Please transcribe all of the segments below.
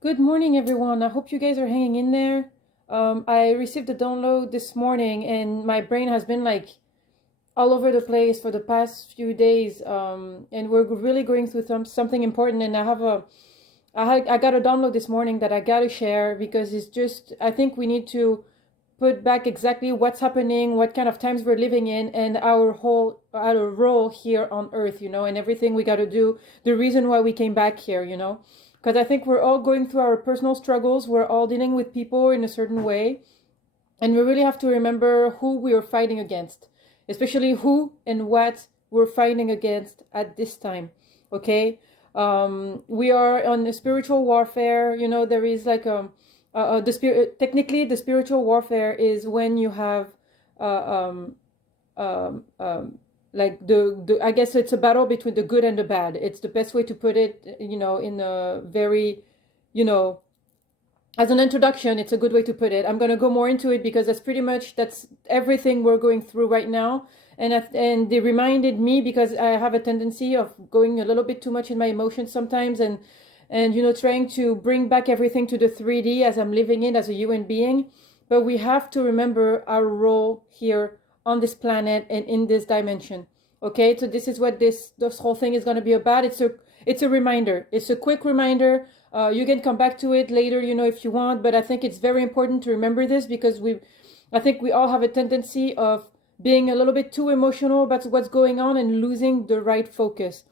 Good morning, everyone. I hope you guys are hanging in there. I received a download this morning, and my brain has been like all over the place for the past few days. And we're really going through something important. And I got a download this morning that I got to share because it's just, I think we need to put back exactly what's happening, what kind of times we're living in, and our role here on Earth, and everything we got to do. The reason why we came back here, because I think we're all going through our personal struggles. We're all dealing with people in a certain way, and we really have to remember who we are fighting against, especially who and what we're fighting against at this time. Okay, we are on a spiritual warfare. There is like the spirit. Technically, the spiritual warfare is when you have uh, um, like the I guess it's a battle between the good and the bad. It's the best way to put it. In a very, you know, as an introduction, it's a good way to put it. I'm going to go more into it because that's everything we're going through right now. And they reminded me, because I have a tendency of going a little bit too much in my emotions sometimes, and trying to bring back everything to the 3D as I'm living it as a human being. But we have to remember our role here on this planet and in this dimension. Okay, so this is what this whole thing is going to be about. It's a reminder. It's a quick reminder. You can come back to it later, if you want. But I think it's very important to remember this because I think we all have a tendency of being a little bit too emotional about what's going on and losing the right focus.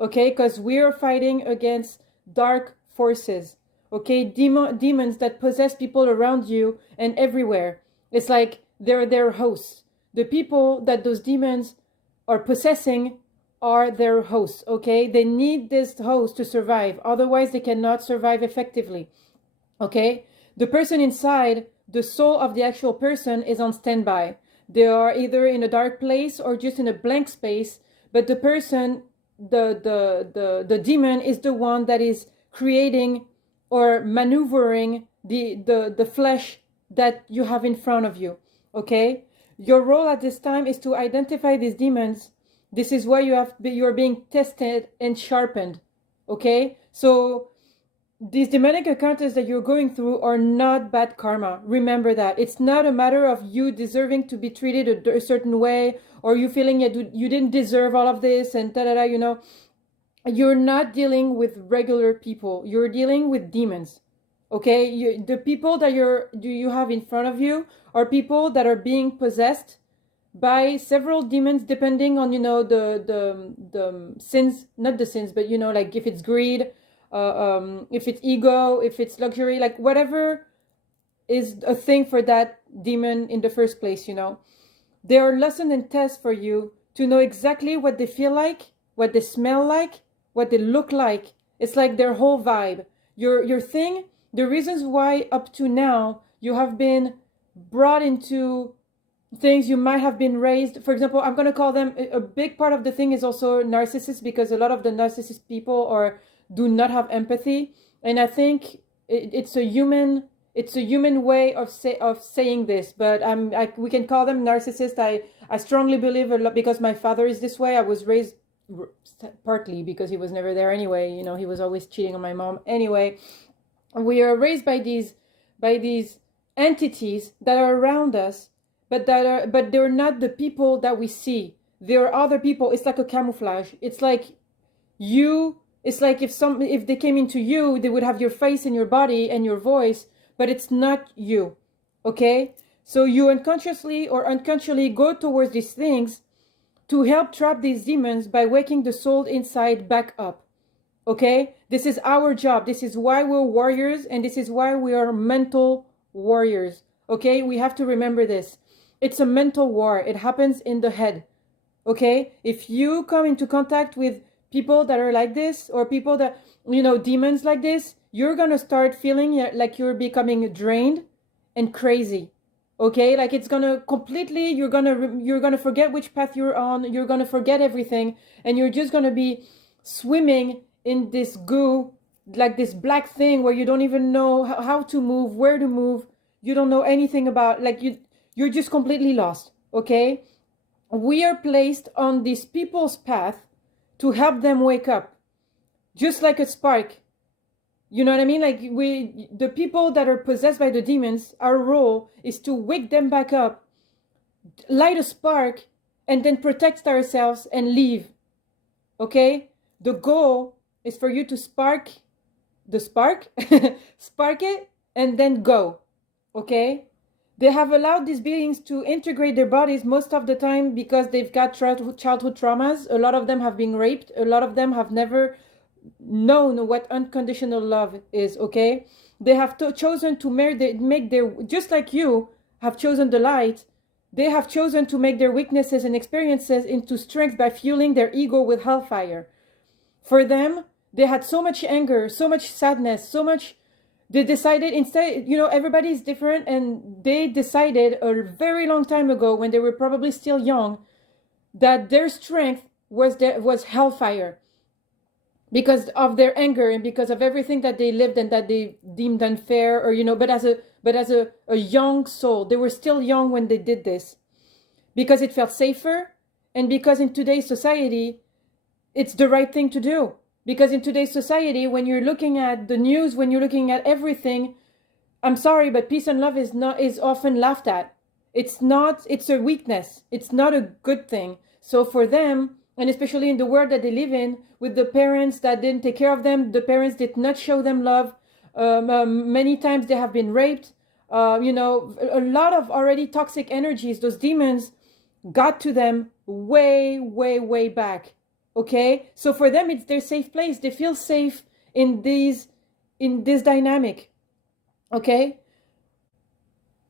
Okay, because we are fighting against dark forces. Okay, demons that possess people around you and everywhere. It's like they're their hosts. The people that those demons are possessing are their hosts. Okay, they need this host to survive, otherwise they cannot survive effectively. Okay, the person inside, the soul of the actual person, is on standby. They are either in a dark place or just in a blank space, but the person, the demon, is the one that is creating or maneuvering the flesh that you have in front of you. Okay, your role at this time is to identify these demons. This is why you're being tested and sharpened. Okay, so these demonic encounters that you're going through are not bad karma. Remember that. It's not a matter of you deserving to be treated a certain way, or you feeling you didn't deserve all of this and da. You're not dealing with regular people. You're dealing with demons. Okay? The people that you have in front of you are people that are being possessed by several demons, depending on the sins, not the sins, but like if it's greed, if it's ego, if it's luxury, like whatever is a thing for that demon in the first place. There are lessons and tests for you to know exactly what they feel like, what they smell like, what they look like. It's like their whole vibe. Your thing, the reasons why up to now you have been brought into things you might have been raised. For example, I'm going to call them, a big part of the thing is also narcissists, because a lot of the narcissist people do not have empathy. And I think it's a human way of saying this, but we can call them narcissists. I strongly believe, a lot, because my father is this way. I was raised partly because he was never there anyway. He was always cheating on my mom anyway. We are raised by these entities that are around us, but they're not the people that we see. There are other people. It's like a camouflage. It's like if they came into you, they would have your face and your body and your voice, but it's not you. Okay? So you unconsciously or unconsciously go towards these things to help trap these demons by waking the soul inside back up. Okay? This is our job. This is why we're warriors, and this is why we are mental warriors. Okay? We have to remember this. It's a mental war. It happens in the head. Okay? If you come into contact with people that are like this, or people that, demons like this, you're going to start feeling like you're becoming drained and crazy. Okay? Like it's going to completely, you're going to forget which path you're on. You're going to forget everything, and you're just going to be swimming in this goo, like this black thing where you don't even know how to move, where to move. You don't know anything about, like you're just completely lost. Okay? We are placed on these people's path to help them wake up. Just like a spark. You know what I mean? Like the people that are possessed by the demons, our role is to wake them back up, light a spark, and then protect ourselves and leave. Okay? The goal is for you to spark the spark, spark it, and then go. Okay? They have allowed these beings to integrate their bodies most of the time because they've got childhood traumas. A lot of them have been raped. A lot of them have never known what unconditional love is. Okay? They have chosen to make their, just like you have chosen the light, they have chosen to make their weaknesses and experiences into strength by fueling their ego with hellfire. For them, they had so much anger, so much sadness, so much. They decided instead, everybody is different, and they decided a very long time ago, when they were probably still young, that their strength was hellfire, because of their anger and because of everything that they lived and that they deemed unfair, or but as a young soul, they were still young when they did this, because it felt safer, and because in today's society, it's the right thing to do. Because in today's society, when you're looking at the news, when you're looking at everything, I'm sorry, but peace and love is often laughed at. It's a weakness. It's not a good thing. So for them, and especially in the world that they live in, with the parents that didn't take care of them, the parents did not show them love. Many times they have been raped. A lot of already toxic energies, those demons got to them way, way, way back. Okay, so for them, it's their safe place. They feel safe in this dynamic. Okay,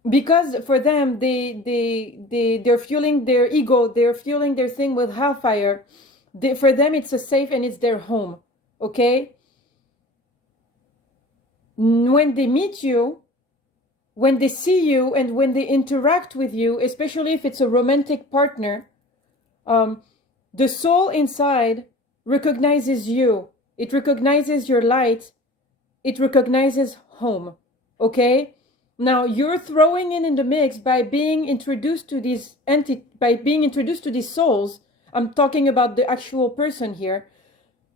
because for them, they're fueling their ego. They're fueling their thing with hellfire. For them, it's a safe and it's their home. Okay, when they meet you, when they see you, and when they interact with you, especially if it's a romantic partner, the soul inside recognizes you. It recognizes your light. It recognizes home. Okay? Now you're throwing in the mix by being introduced to these souls. I'm talking about the actual person here.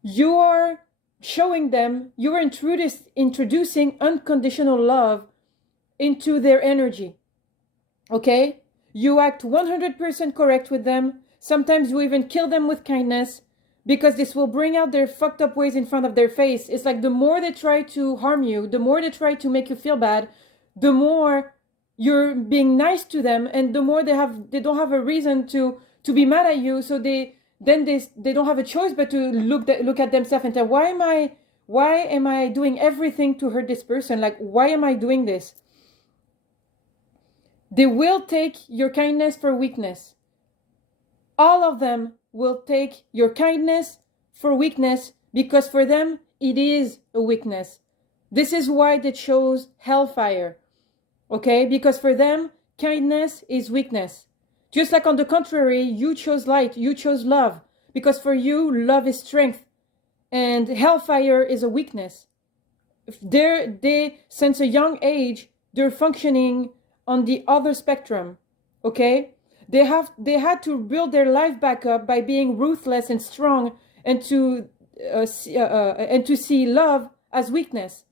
You are showing them, you are introducing unconditional love into their energy. Okay? You act 100% correct with them. Sometimes you even kill them with kindness, because this will bring out their fucked up ways in front of their face. It's like the more they try to harm you, the more they try to make you feel bad, the more you're being nice to them, and the more they don't have a reason to be mad at you. So they don't have a choice but to look at themselves and say, why am I doing everything to hurt this person? Like, why am I doing this? They will take your kindness for weakness. All of them will take your kindness for weakness, because for them, it is a weakness. This is why they chose hellfire. Okay? Because for them, kindness is weakness. Just like on the contrary, you chose light, you chose love. Because for you, love is strength. And hellfire is a weakness. Since a young age, they're functioning on the other spectrum. Okay? They had to build their life back up by being ruthless and strong, and to see love as weakness.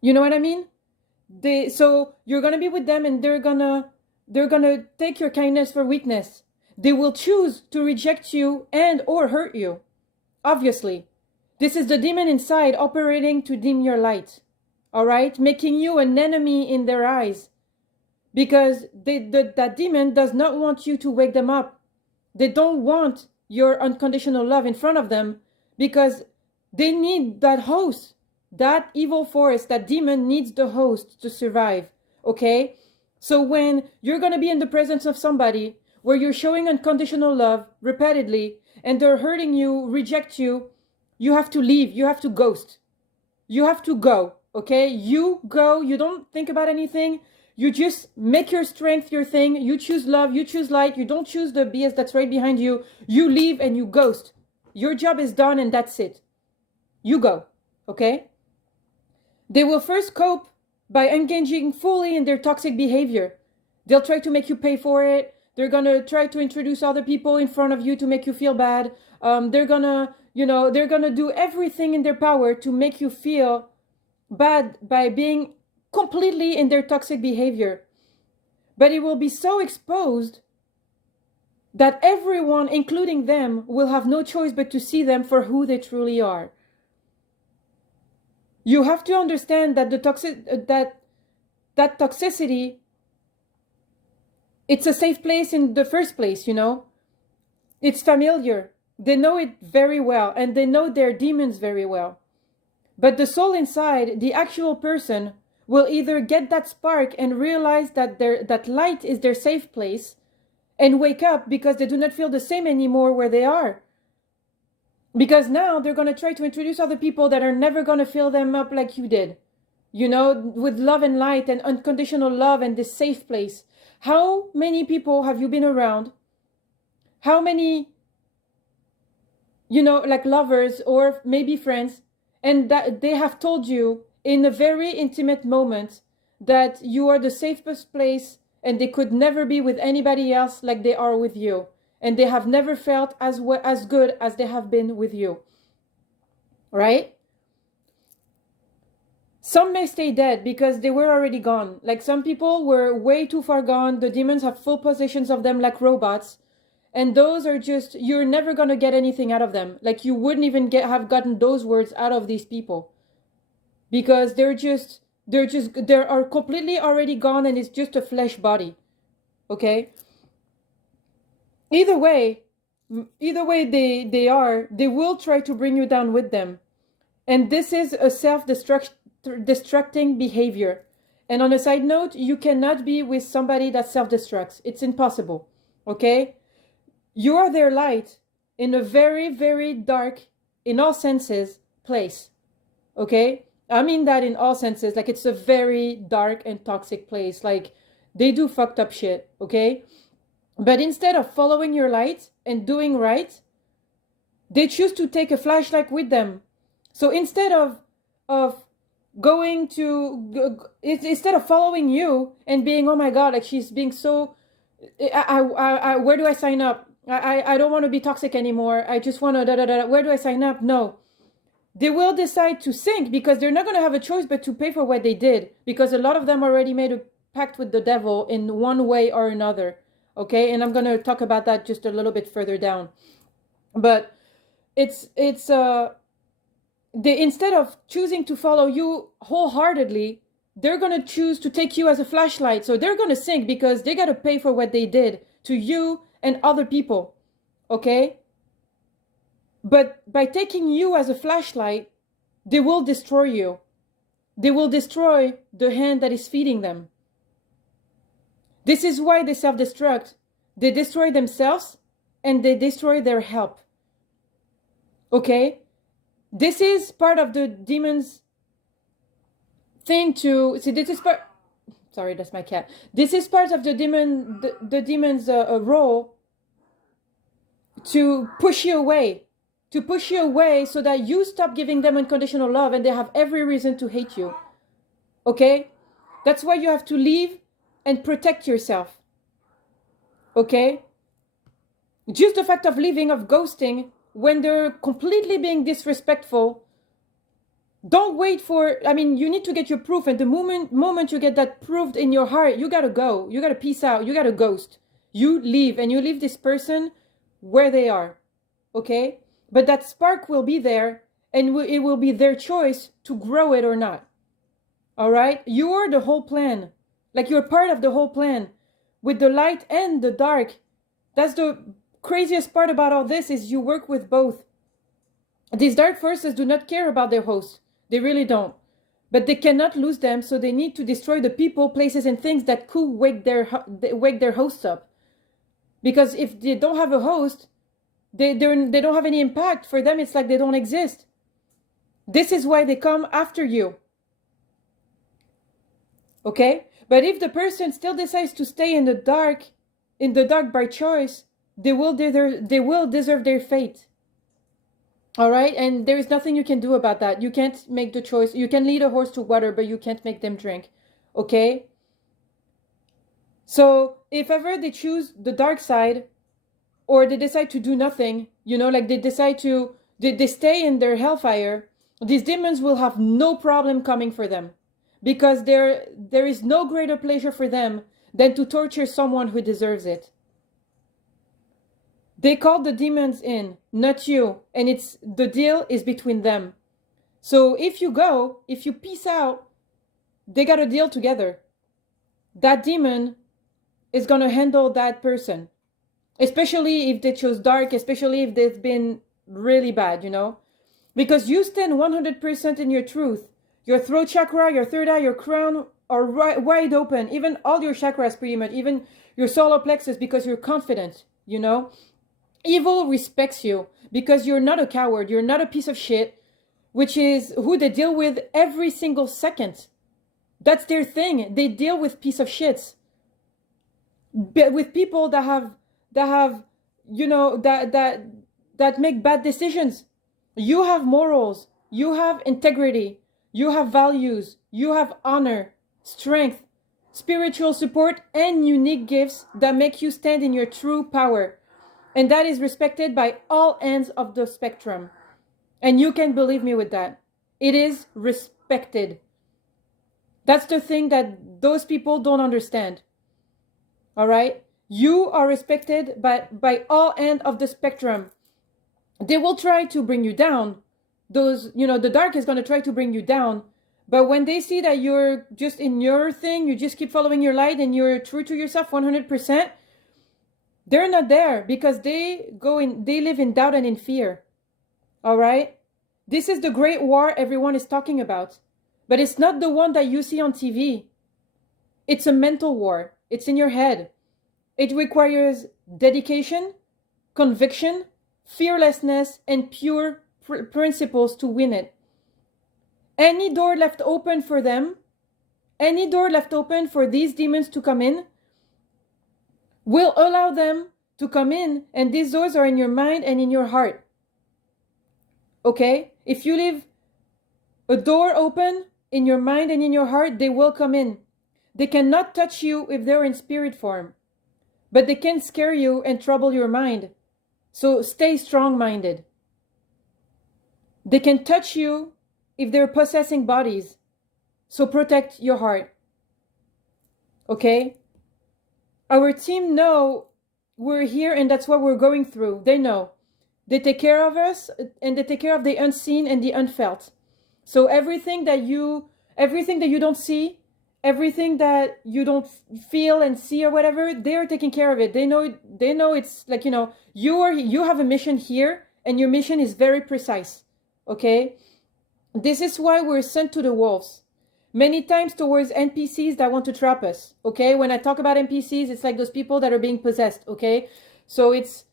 You know what I mean? So you're gonna be with them, and they're gonna take your kindness for weakness. They will choose to reject you and or hurt you. Obviously, this is the demon inside operating to dim your light. All right, making you an enemy in their eyes. Because that demon does not want you to wake them up. They don't want your unconditional love in front of them, because they need that host. That evil force, that demon needs the host to survive. Okay? So when you're going to be in the presence of somebody where you're showing unconditional love repeatedly, and they're hurting you, reject you, you have to leave. You have to ghost. You have to go. Okay? You go. You don't think about anything. You just make your strength your thing. You choose love. You choose light. You don't choose the BS that's right behind you. You leave and you ghost. Your job is done, and that's it. You go. Okay? They will first cope by engaging fully in their toxic behavior. They'll try to make you pay for it. They're going to try to introduce other people in front of you to make you feel bad. They're going to, they're going to do everything in their power to make you feel bad by being completely in their toxic behavior. But it will be so exposed that everyone, including them, will have no choice but to see them for who they truly are. You have to understand that that toxicity, it's a safe place in the first place, It's familiar. They know it very well, and they know their demons very well. But the soul inside, the actual person, will either get that spark and realize that that light is their safe place and wake up because they do not feel the same anymore where they are. Because now they're going to try to introduce other people that are never going to fill them up like you did. With love and light and unconditional love and this safe place. How many people have you been around? How many, like lovers or maybe friends, and that they have told you in a very intimate moment that you are the safest place and they could never be with anybody else like they are with you. And they have never felt as good as they have been with you. Right? Some may stay dead because they were already gone. Like some people were way too far gone. The demons have full possessions of them like robots. And those are just, you're never going to get anything out of them. Like you wouldn't even have gotten those words out of these people. Because they are completely already gone and it's just a flesh body. Okay? Either way they will try to bring you down with them. And this is a self-destructing behavior. And on a side note, you cannot be with somebody that self-destructs. It's impossible. Okay? You are their light in a very, very dark, in all senses, place. Okay? I mean that in all senses. Like it's a very dark and toxic place. Like they do fucked up shit. Okay? But instead of following your light and doing right, they choose to take a flashlight with them. So instead of instead of following you and being, oh my God, like she's being so, where do I sign up? I don't want to be toxic anymore. I just want to where do I sign up? No. They will decide to sink because they're not going to have a choice but to pay for what they did, because a lot of them already made a pact with the devil in one way or another. Okay, and I'm going to talk about that just a little bit further down. But they, instead of choosing to follow you wholeheartedly, they're going to choose to take you as a flashlight. So they're going to sink because they got to pay for what they did to you and other people. Okay? But by taking you as a flashlight, they will destroy you. They will destroy the hand that is feeding them. This is why they self-destruct. They destroy themselves and they destroy their help. Okay? This is part of the demon's thing to... See, this is part... Sorry, that's my cat. This is part of the demon's role to push you away. To push you away so that you stop giving them unconditional love and they have every reason to hate you. Okay? That's why you have to leave and protect yourself. Okay? Just the fact of leaving, of ghosting, when they're completely being disrespectful, don't wait for... I mean, you need to get your proof, and the moment you get that proved in your heart, you gotta go. You gotta peace out. You gotta ghost. You leave, and you leave this person where they are. Okay? But that spark will be there, and it will be their choice to grow it or not. All right? You are the whole plan. Like you're part of the whole plan. With the light and the dark. That's the craziest part about all this, is you work with both. These dark forces do not care about their hosts. They really don't. But they cannot lose them, so they need to destroy the people, places, and things that could wake their hosts up. Because if they don't have a host, they don't have any impact. For them, it's like they don't exist. This is why they come after you. Okay? But if the person still decides to stay in the dark by choice, they will deserve their fate. All right? And there is nothing you can do about that. You can't make the choice. You can lead a horse to water, but you can't make them drink. Okay? So if ever they choose the dark side, or they decide to do nothing, like they decide to they stay in their hellfire, these demons will have no problem coming for them, because there is no greater pleasure for them than to torture someone who deserves it. They call the demons in, not you, and the deal is between them. So if you peace out, they got a deal together. That demon is going to handle that person, especially if they chose dark, especially if they've been really bad, because you stand 100% in your truth. Your throat chakra, your third eye, your crown are wide open, even all your chakras pretty much, even your solar plexus, because you're confident. Evil respects you because you're not a coward, you're not a piece of shit, which is who they deal with every single second. That's their thing. They deal with piece of shits, with people that have that make bad decisions. You have morals, you have integrity, you have values, you have honor, strength, spiritual support, and unique gifts that make you stand in your true power. And that is respected by all ends of the spectrum. And you can believe me with that. It is respected. That's the thing that those people don't understand. All right? You are respected by all ends of the spectrum. They will try to bring you down. The dark is going to try to bring you down. But when they see that you're just in your thing, you just keep following your light and you're true to yourself 100%, they're not there, because they live in doubt and in fear. All right? This is the great war everyone is talking about. But it's not the one that you see on TV. It's a mental war. It's in your head. It requires dedication, conviction, fearlessness, and pure principles to win it. Any door left open for them, any door left open for these demons to come in, will allow them to come in, and these doors are in your mind and in your heart. Okay? If you leave a door open in your mind and in your heart, they will come in. They cannot touch you if they're in spirit form, but they can scare you and trouble your mind. So stay strong-minded. They can touch you if they're possessing bodies, so protect your heart. Okay? Our team know we're here, and that's what we're going through. They know. They take care of us, and they take care of the unseen and the unfelt. So everything that you don't see, everything that you don't feel and see or whatever, they're taking care of it. They know it's like, you have a mission here, and your mission is very precise. Okay? This is why we're sent to the wolves. Many times towards NPCs that want to trap us, okay? When I talk about NPCs, it's like those people that are being possessed, okay? So it's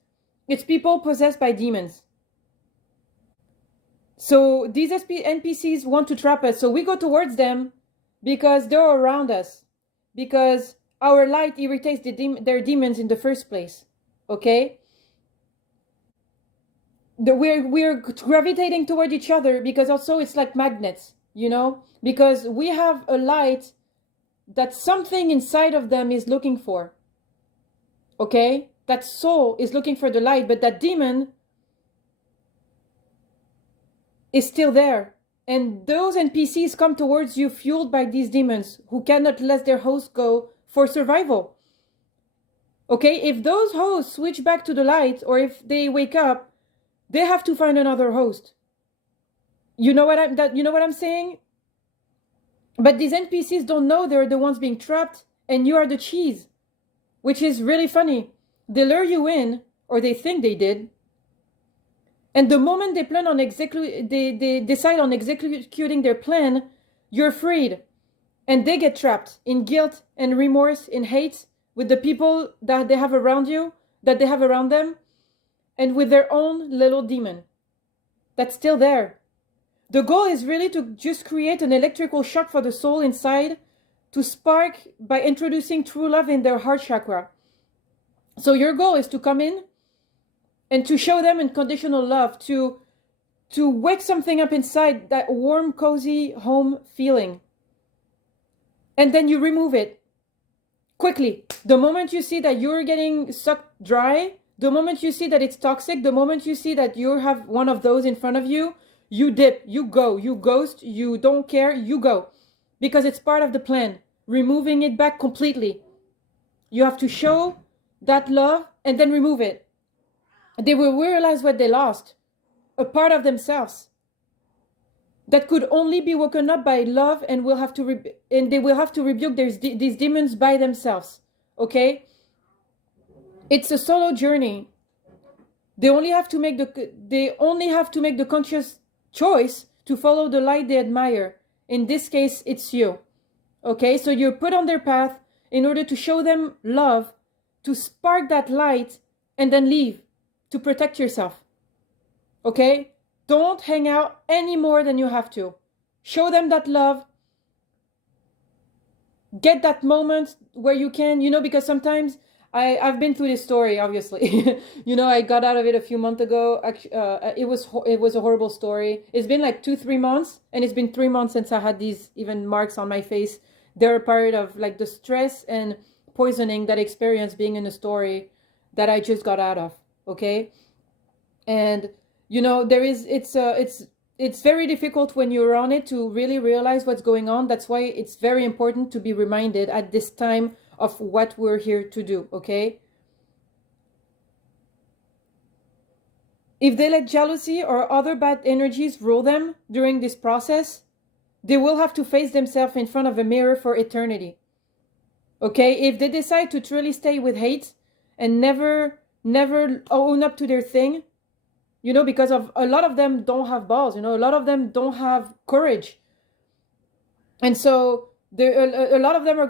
people possessed by demons. So these NPCs want to trap us, so we go towards them because they're around us, because our light irritates their demons in the first place, okay? We're gravitating toward each other because also it's like magnets, because we have a light that something inside of them is looking for. Okay? That soul is looking for the light, but that demon is still there. And those NPCs come towards you fueled by these demons who cannot let their host go for survival. Okay? If those hosts switch back to the light, or if they wake up, they have to find another host. You know what I'm saying? But these NPCs don't know they're the ones being trapped, and you are the cheese, which is really funny. They lure you in, or they think they did, and the moment they plan on they decide on executing their plan, you're freed, and they get trapped in guilt and remorse, in hate with the people that they have around you, that they have around them, and with their own little demon that's still there. The goal is really to just create an electrical shock for the soul inside, to spark by introducing true love in their heart chakra. So your goal is to come in and to show them unconditional love, to wake something up inside, that warm, cozy home feeling. And then you remove it quickly. The moment you see that you're getting sucked dry, The moment you see that it's toxic, the moment you see that you have one of those in front of you, you dip, you go, you ghost, you don't care, you go. Because it's part of the plan. Removing it back completely. You have to show that love and then remove it. They will realize what they lost. A part of themselves that could only be woken up by love, and will have to and they will have to rebuke these demons by themselves. Okay? It's a solo journey. They only have to make the conscious choice to follow the light they admire. In this case, it's you. Okay? So you're put on their path in order to show them love, to spark that light, and then leave to protect yourself. Okay? Don't hang out any more than you have to. Show them that love. Get that moment where you can, because sometimes I've been through this story, obviously. I got out of it a few months ago. It was a horrible story. It's been like 2-3 months, and it's been 3 months since I had these even marks on my face. They're a part of like the stress and poisoning that I experienced being in a story that I just got out of. Okay? And it's very difficult when you're on it to really realize what's going on. That's why it's very important to be reminded at this time of what we're here to do, okay? If they let jealousy or other bad energies rule them during this process, they will have to face themselves in front of a mirror for eternity. Okay? If they decide to truly stay with hate and never own up to their thing, because of a lot of them don't have balls, a lot of them don't have courage. And so a lot of them are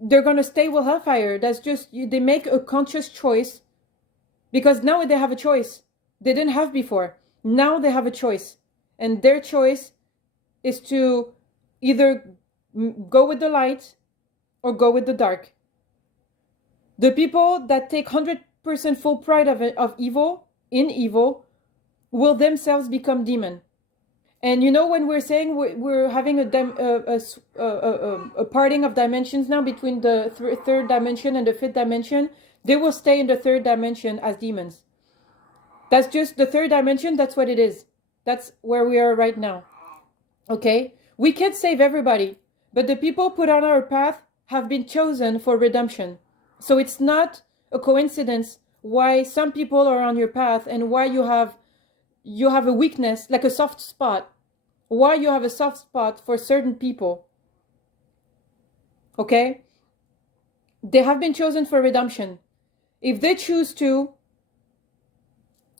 they're gonna stay with hellfire. That's just, they make a conscious choice, because now they have a choice. They didn't have before. Now they have a choice. And their choice is to either go with the light or go with the dark. The people that take 100% full pride of evil, in evil, will themselves become demon. And when we're saying we're having a parting of dimensions now between the third dimension and the fifth dimension, they will stay in the third dimension as demons. That's just the third dimension. That's what it is. That's where we are right now. Okay? We can't save everybody, but the people put on our path have been chosen for redemption. So it's not a coincidence why some people are on your path, and why you have a weakness, like a soft spot. Why you have a soft spot for certain people. Okay? They have been chosen for redemption. If they choose to,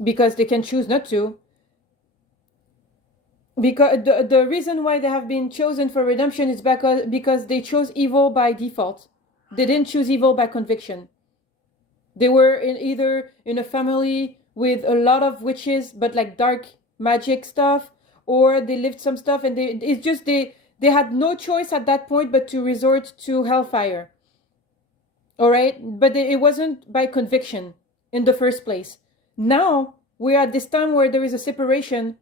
because they can choose not to, because the reason why they have been chosen for redemption is because they chose evil by default. They didn't choose evil by conviction. They were either in a family with a lot of witches, but like dark magic stuff, or they lived some stuff, and they had no choice at that point but to resort to hellfire. All right? But it wasn't by conviction in the first place. Now, we're at this time where there is a separation,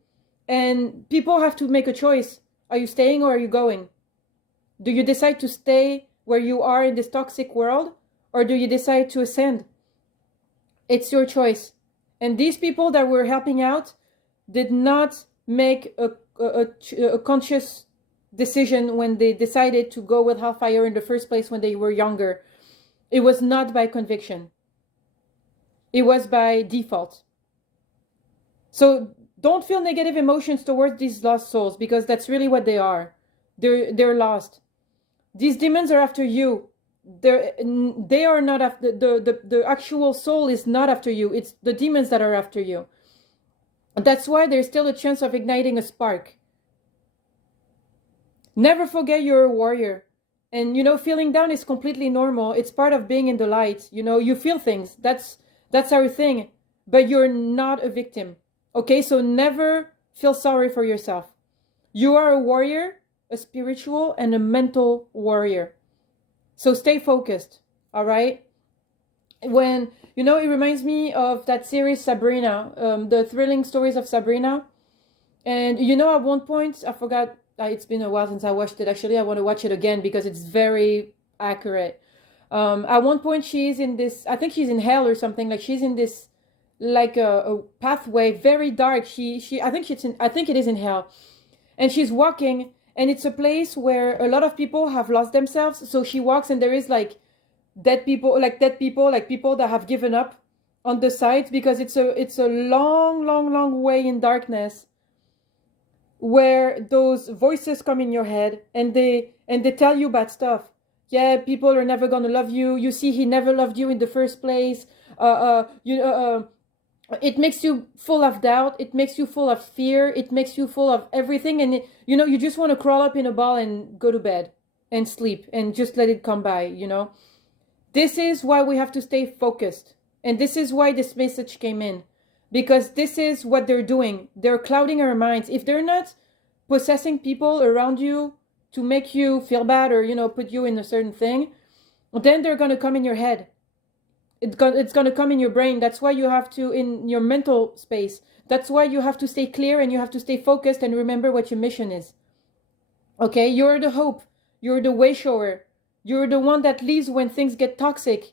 and people have to make a choice. Are you staying or are you going? Do you decide to stay where you are in this toxic world, or do you decide to ascend? It's your choice. And these people that we're helping out did not make a conscious decision when they decided to go with hellfire in the first place when they were younger. It was not by conviction. It was by default. So don't feel negative emotions towards these lost souls, because that's really what they are. They're lost. These demons are after you. They are not after the actual soul is not after you. It's the demons that are after you. That's why there's still a chance of igniting a spark. Never forget you're a warrior. And feeling down is completely normal. It's part of being in the light. You feel things. That's our thing. But you're not a victim. Okay? So never feel sorry for yourself. You are a warrior, a spiritual and a mental warrior. So stay focused, all right? When, it reminds me of that series Sabrina, the thrilling stories of Sabrina. And, at one point, I forgot, it's been a while since I watched it. Actually, I want to watch it again because it's very accurate. At one point she's in this, I think she's in hell or something, like she's in this like a pathway, very dark. I think I think it is in hell. And she's walking, and it's a place where a lot of people have lost themselves. So she walks, and there is like dead people, like people that have given up on the sides, because it's a long way in darkness, where those voices come in your head, and they tell you bad stuff. Yeah, people are never gonna love you. You see, he never loved you in the first place. It makes you full of doubt. It makes you full of fear. It makes you full of everything. And you just want to crawl up in a ball and go to bed and sleep and just let it come by, This is why we have to stay focused. And this is why this message came in. Because this is what they're doing. They're clouding our minds. If they're not possessing people around you to make you feel bad or, put you in a certain thing, then they're going to come in your head. It's going to come in your brain. That's why you have to, in your mental space, that's why you have to stay clear and you have to stay focused and remember what your mission is. Okay? You're the hope. You're the wayshower. You're the one that leaves when things get toxic.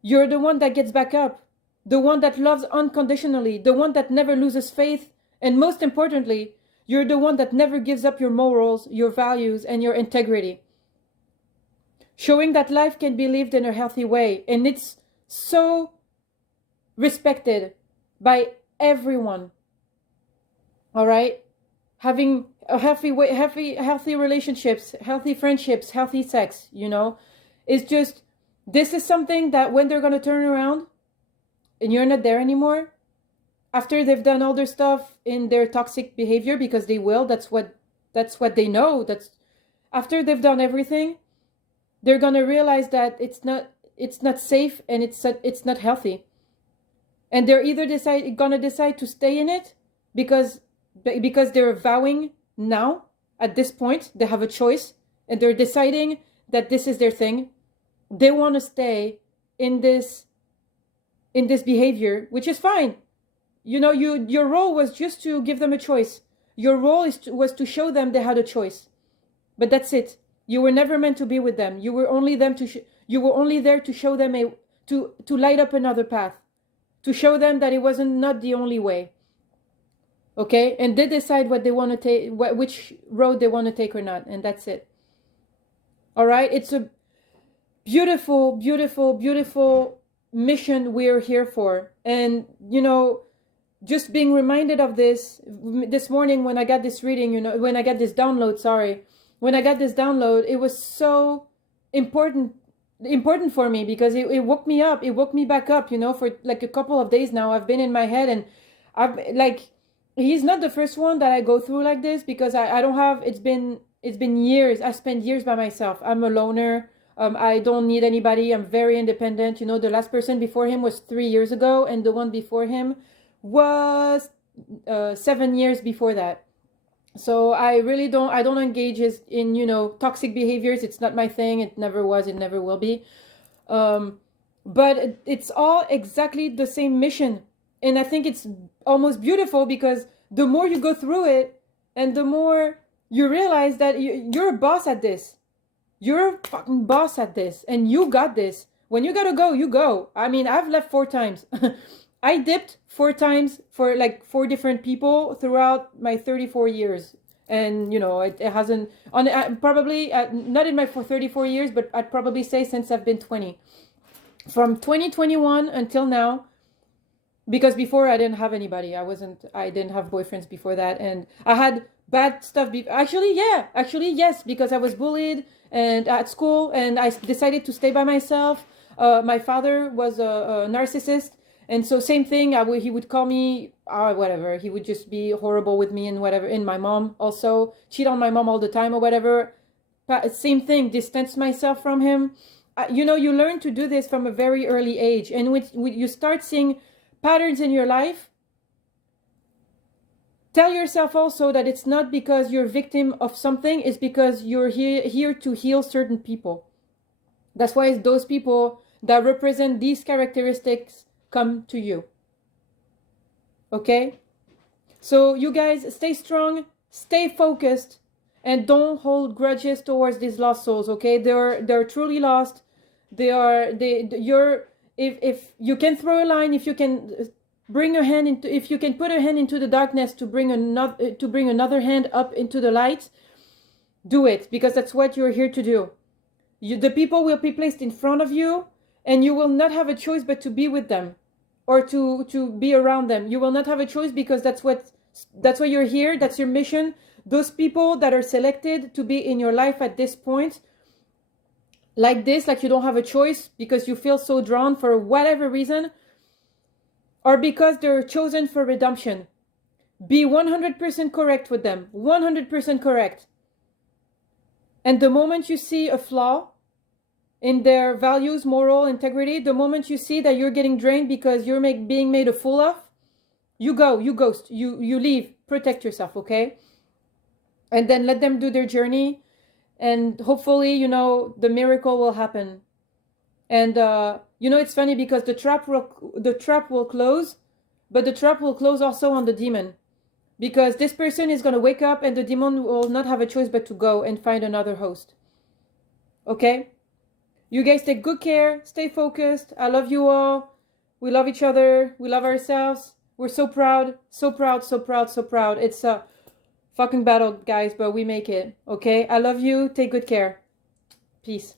You're the one that gets back up. The one that loves unconditionally. The one that never loses faith. And most importantly, you're the one that never gives up your morals, your values, and your integrity. Showing that life can be lived in a healthy way. And it's so respected by everyone. All right? Having a healthy relationships, healthy friendships, healthy sex, It's just, this is something that when they're going to turn around and you're not there anymore, after they've done all their stuff in their toxic behavior, because they will, that's what they know. That's after they've done everything, they're going to realize that it's not safe and it's not healthy. And they're either gonna decide to stay in it because they're vowing now, at this point, they have a choice and they're deciding that this is their thing. They want to stay in this behavior, which is fine. Your role was just to give them a choice. Your role was to show them they had a choice. But that's it. You were never meant to be with them. You were only there to show them to light up another path, to show them that it wasn't not the only way. Okay? And they decide what they want to take, which road they want to take or not, and that's it. All right? It's a beautiful, beautiful, beautiful mission we're here for. And, just being reminded of this morning when I got this reading, when I got this download, when I got this download, it was so important for me because it woke me up. It woke me back up, for like a couple of days now. I've been in my head, and I've he's not the first one that I go through like this, because I don't have, it's been years. I spent years by myself. I'm a loner. I don't need anybody. I'm very independent. The last person before him was 3 years ago, and the one before him was 7 years before that. So I really don't engage in toxic behaviors. It's not my thing. It never was. It never will be. But it's all exactly the same mission. And I think it's almost beautiful, because the more you go through it and the more you realize that you're a boss at this. You're a fucking boss at this, and you got this. When you gotta go, you go. I mean, I've left 4 times. I dipped 4 times for like 4 different people throughout my 34 years. And, it hasn't, probably, not in my 34 years, but I'd probably say since I've been 20. From 2021 until now, because before I didn't have anybody. I didn't have boyfriends before that. And I had bad stuff. Actually, yes, because I was bullied and at school, and I decided to stay by myself. My father was a narcissist. And so same thing, he would call me, whatever. He would just be horrible with me and whatever. And my mom also, cheat on my mom all the time or whatever. Same thing, distance myself from him. You learn to do this from a very early age. And when you start seeing patterns in your life, tell yourself also that it's not because you're a victim of something, it's because you're here to heal certain people. That's why it's those people that represent these characteristics come to you. Okay? So you guys, stay strong, stay focused, and don't hold grudges towards these lost souls, okay? They're truly lost. If you can throw a line, if you can bring a hand into, if you can put a hand into the darkness to bring another hand up into the light, do it, because that's what you're here to do. The people will be placed in front of you, and you will not have a choice but to be with them, or to be around them. You will not have a choice, because that's why you're here. That's your mission. Those people that are selected to be in your life at this point, like this, like you don't have a choice because you feel so drawn for whatever reason, or because they're chosen for redemption. Be 100% correct with them. 100% correct. And the moment you see a flaw in their values, moral integrity, the moment you see that you're getting drained because you're being made a fool of, you go, you ghost, you leave. Protect yourself, okay? And then let them do their journey, and hopefully, the miracle will happen. And it's funny because the trap will close, but the trap will close also on the demon, because this person is going to wake up and the demon will not have a choice but to go and find another host. Okay? You guys take good care. Stay focused. I love you all. We love each other. We love ourselves. We're so proud. So proud, so proud, so proud. It's a fucking battle, guys, but we make it. Okay? I love you. Take good care. Peace.